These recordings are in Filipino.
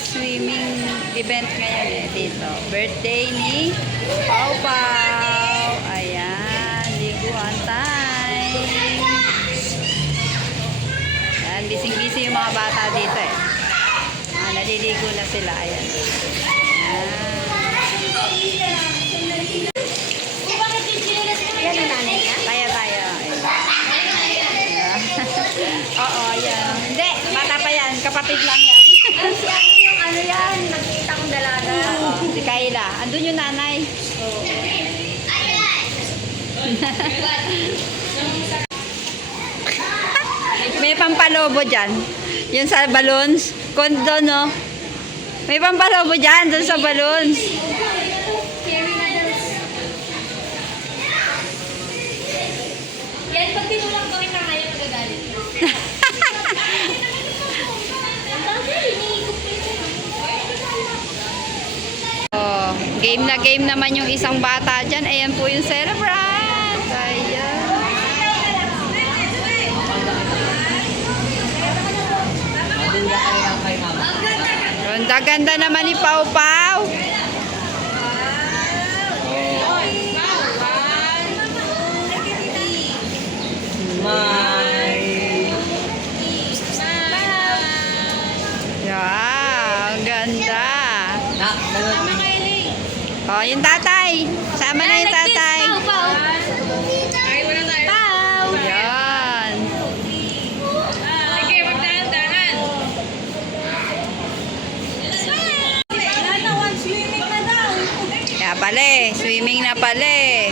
swimming event ngayon eh dito. Birthday ni Pau Pau. Ayan, liguan time. Ayan, busy-busy yung mga bata dito eh. Naliligo na sila. Ayan. Yan ang nanay niya? Tayo. Oo, yan. Hindi, bata pa yan. Kapatid lang yan. Yung ano yan, nakikita kong dalaga. Oo, si Kayla. Andun yung nanay. May pampalobo dyan. Yun sa balloons. Kondo, no? May pampalobo dyan. Dun sa balloons. Yan, pag tinulang ko kita ngayon, magagalit. Oh, game naman yung isang bata dyan. Ayan po yung celebrant. Ayan. Ganda naman ni Pau Pau. Yeah, ang ganda. Oh, yung tatay. Sama na yung tatay. Yan. Kaya pala eh. Swimming na pala eh.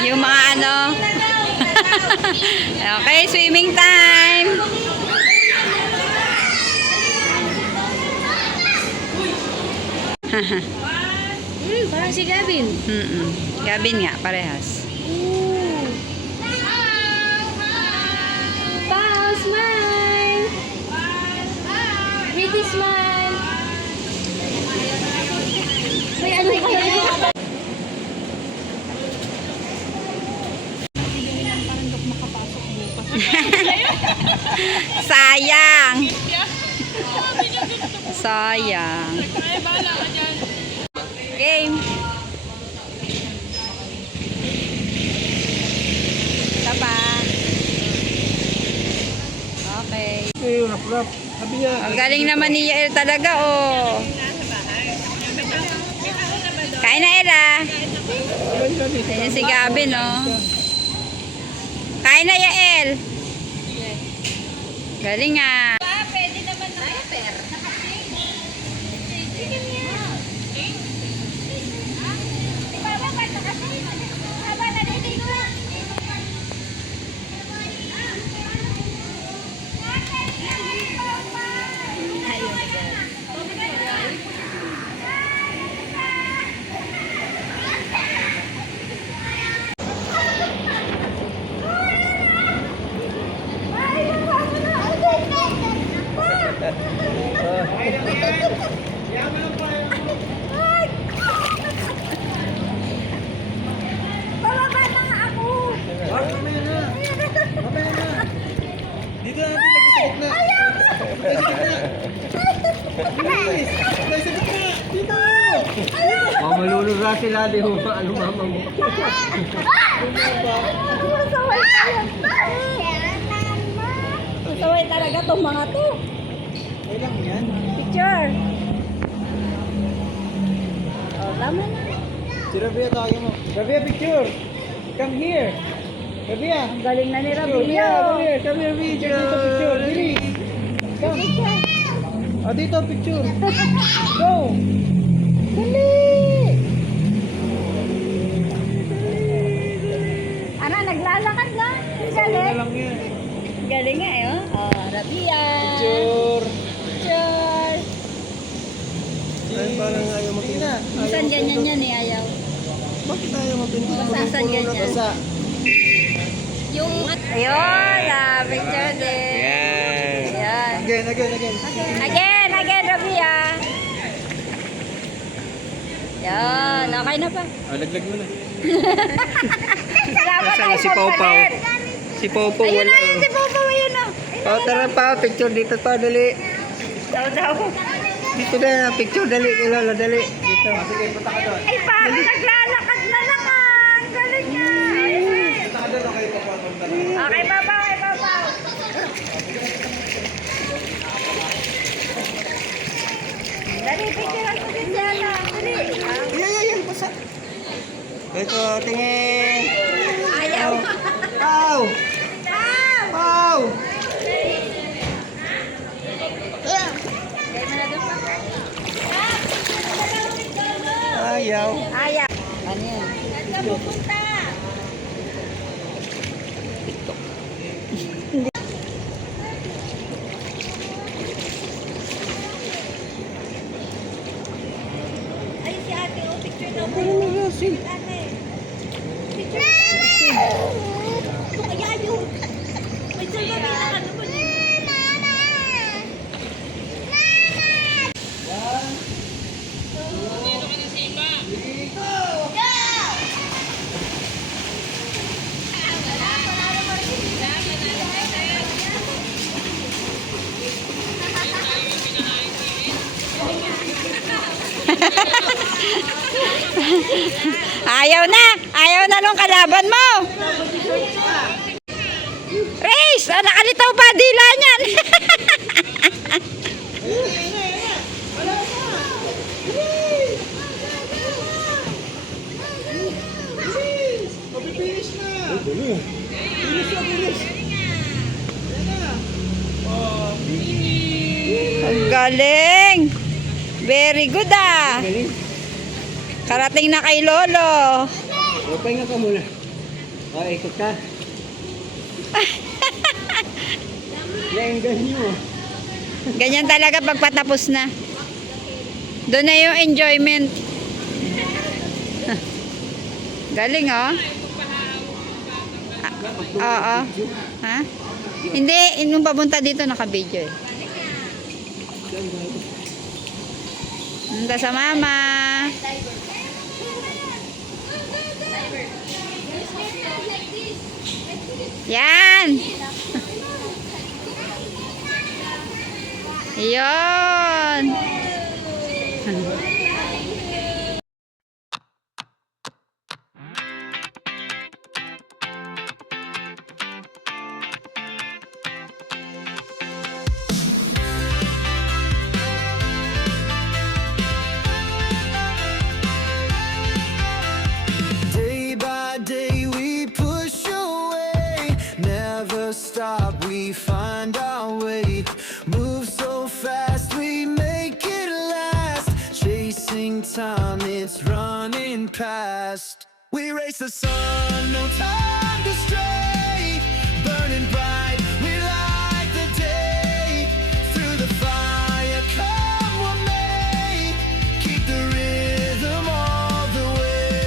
Yung mga ano. Okay, swimming time. Parang si Gavin. Gavin nga, parehas. Pau, smile! Pretty smile! May ano ka na? Sayang. Sayang. Game. Isa pa. Okay. Ang galing naman ni Yael talaga, oh. Kain na, Ella. Ayan si Gavin, oh. Kain na, Yael. Galing nga. Pwede naman na paper. Dito natin nagkasakit na. Dito! Mamalulura sila, di mo ano mama mo. Saway talaga tong mga to. Kailang yan. Picture. Oh, tama na. Si Rabia tayo mo. Rabia, picture! Come here! Rabia! Ang galing na ni Rabia, Rabia. come here! Come here, picture! Dito, picture! Dili! Come! Oh, dito, picture! Go! Dali! Ano, naglalakad lang. Ano Galing. lang yan? Galing nga eh, oh. Oh, Rabia. Picture! Picture. Ay, parang ayaw magpinta. Minsan ganyan yan eh, ayaw. Bakit ayaw magpinta? Minsan ganyan. Yung, ayun, picture din. Yan! Yan. Again! Again, Rabia. Yan, okay na pa. Laglag mo na. Salamat Nasaan na si Popaw? Si Popaw Ayun wala. na, yun si Popo, ayun na. Tara pa, picture dito pa, dali. Daw. Dito na, picture, dali. Lola, dali. Dito. Sige, punta ka doon. Ay, paano naglalakad na naman? Galing niya. Punta ka doon, okay, Popaw. Okay, Papa, okay, Papa. Dali, picture ako din sana. Dali. Yan, pasa. Ito, tingin. Ayaw. Pow! Pow! Ayaw. Ayaw. Ano yan? Ay, si ate, oh, picture daw. Ate. Picture. Ito kaya yun. May salba bilang ano ba yun? Ayaw na nung kalaban mo. Race, nakalitaw pa dila niyan. Mapipinis na. Bilis na, bilis. Ang galing. Very good ah. Galing. Karating na kay Lolo. Pahinga ka muna. Ikot ka. Laenggan nyo. Ganyan talaga pag patapos na. Doon na yung enjoyment. Galing oh. Oo. Ha? Hindi, nung papunta dito naka-video eh. Punta sa mama. Yan. Yon. Day by day we push away, never stop, we find our way. Move so fast, we make it last. Chasing time, it's running past. We race the sun, no time to stray. Burning bright, we light the day. Through the fire, come what may. Keep the rhythm all the way.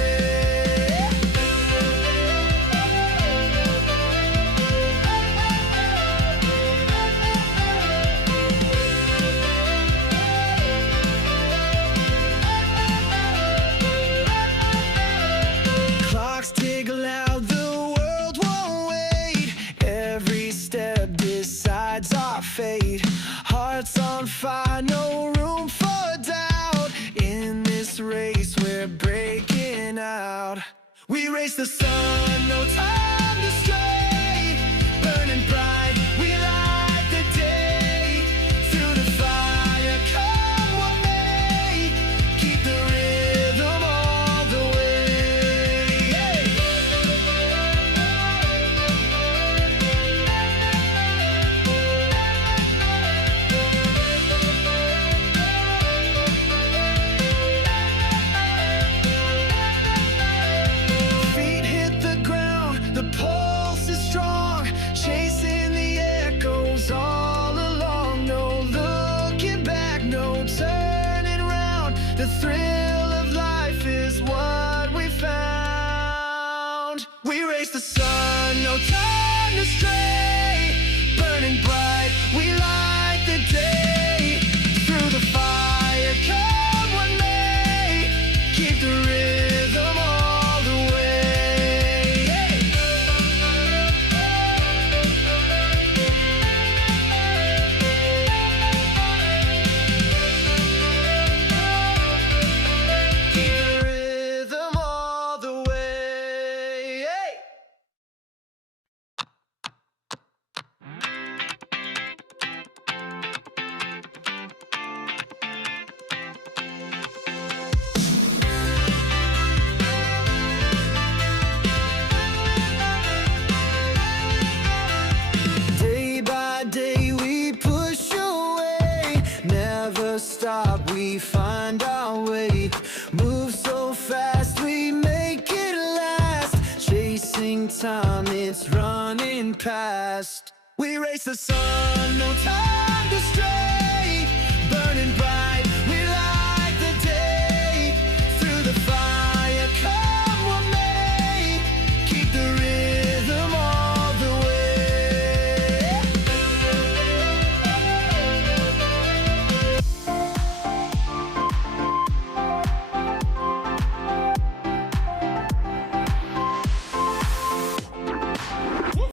Clocks tick loud, the world won't wait. Every step decides our fate. Hearts on fire, no room for doubt. In this race, we're breaking out. We race the sun, no time to stray. Burning bright, we light the day. Through the fire, come what may. Keep the rhythm all the way. Feet hit the ground, the pulse is strong, chasing the echoes all along. No looking back, no turning round. The thrill of life is what we found. We race the sun, no time to stray. Burning bright, we light the day. Through the fire, come what may. Keep we find our way. Move so fast, we make it last. Chasing time, it's running past. We race the sun, no time